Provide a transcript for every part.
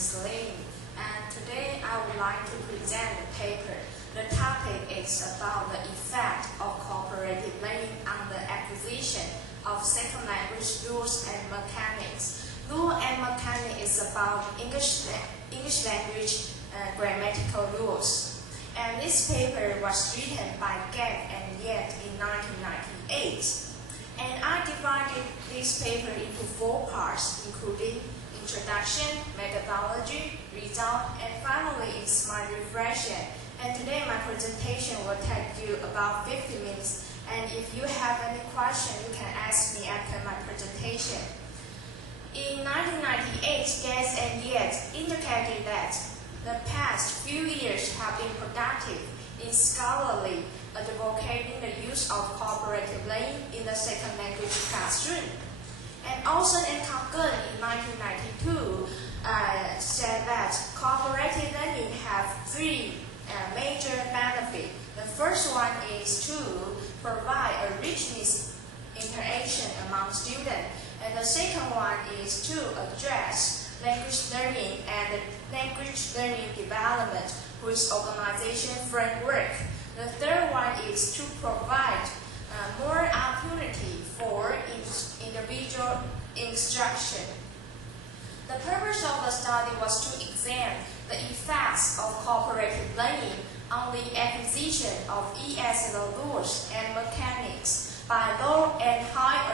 is Lynn, and today I would like to present the paper. The topic is about the effect of cooperative learning on the acquisition of second language rules and mechanics. Rule and mechanics is about English language grammatical rules. And this paper was written by Gap and Yet in 1998. And I divided this paper into 4 parts, including introduction, methodology, result, and finally it's my reflection. And today my presentation will take you about 50 minutes. And if you have any question, you can ask me after my presentation. In 1998, Guess and Yet indicated that the past few years have been productive in scholarly advocating the use of cooperative learning in the second language classroom. And Olson and Cockburn in 1992 said that cooperative learning have 3 major benefits. The first one is to provide a richness interaction among students, and the second one is to address language learning and language learning development with organization framework. The third one is to provide more opportunity for individual instruction. The purpose of the study was to examine the effects of cooperative learning on the acquisition of ESL rules and mechanics by low and high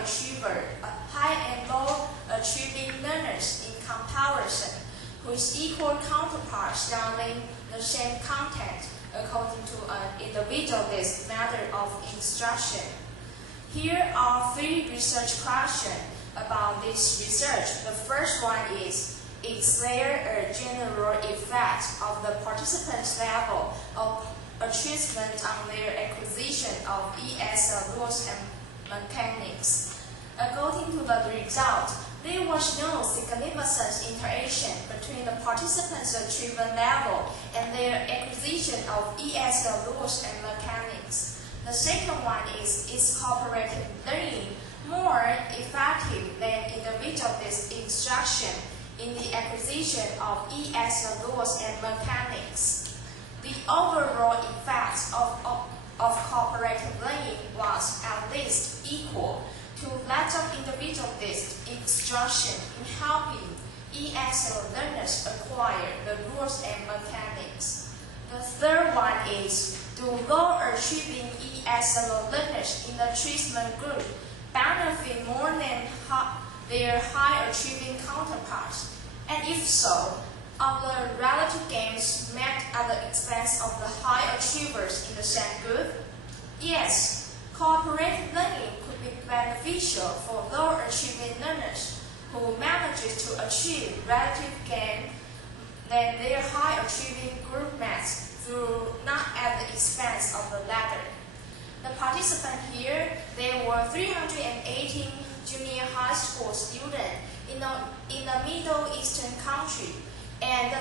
and low achieving learners in comparison with equal counterparts learning the same content according to an individualist method of instruction. Here are 3 research questions about this research. The first one is there a general effect of the participants' level of achievement on their acquisition of ESL rules and mechanics? According to the result, there was no significant interaction between the participants' achievement level and their acquisition of ESL rules and mechanics. The second one is cooperative learning more effective than individualist instruction in the acquisition of ESL rules and mechanics? The overall effect of cooperative learning was at least equal to that of individualist instruction in helping ESL learners acquire the rules and mechanics. The third one is, do low-achieving ESL learners in the treatment group benefit more than their high-achieving counterparts? And if so, are the relative gains met at the expense of the high achievers in the same group? Yes, cooperative learning could be beneficial for low-achieving learners who manage to achieve relative gain than their high-achieving group mates through not at the expense of the latter. The participants here, there were 318 junior high school students in the Middle Eastern country, and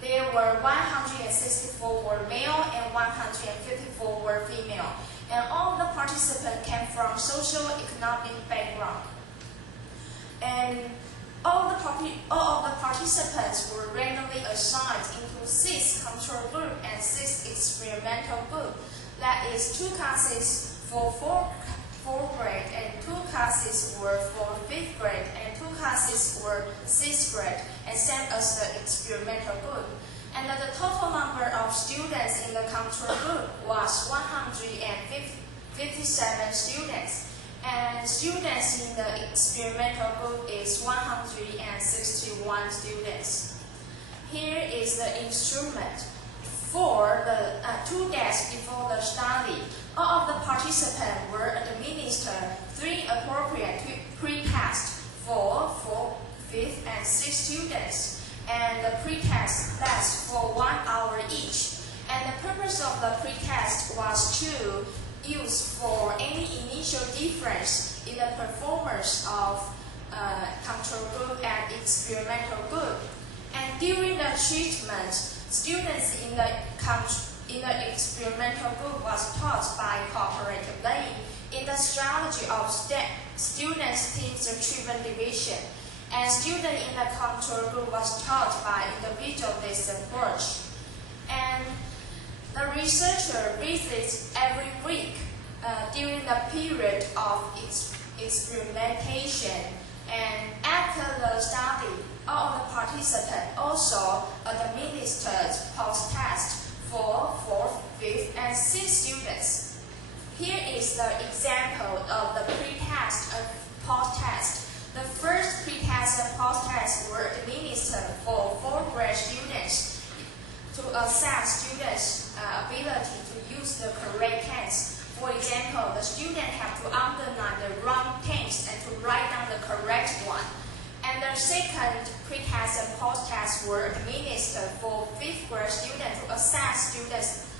there were 164 were male and 154 were female, and all the participants came from socio-economic background. And all of the participants were randomly assigned into 6 control group and 6 experimental group. That is 2 classes for 4th grade, and 2 classes were for 5th grade, and 2 classes were 6th grade, and same as the experimental group. And the total number of students in the control group was 157 students. And students in the experimental group is 161 students. Here is the instrument. For the 2 days before the study, all of the participants were administered 3 appropriate pre-tests for 4th, 5th, and 6th students. And the pre-test lasts for 1 hour each. And the purpose of the pre-test was to use for any initial difference in the performance of control group and experimental group. And during the treatment, students in the experimental group was taught by cooperative learning in the strategy of students' teams achievement division. and students in the control group was taught by individual-based approach. And the researcher visits every week during the period of experimentation, and after the study, all the participants also administered post-test for 4th, 5th, and 6th students. Here is the example of the pre-test and post-test. The first pre-test and post-test were administered for 4th grade students to assess students' ability to use the correct tense. For example, the student have to underline the wrong tense and to write down the correct one. And the second pre-test and post-test were administered for 5th grade students to assess students'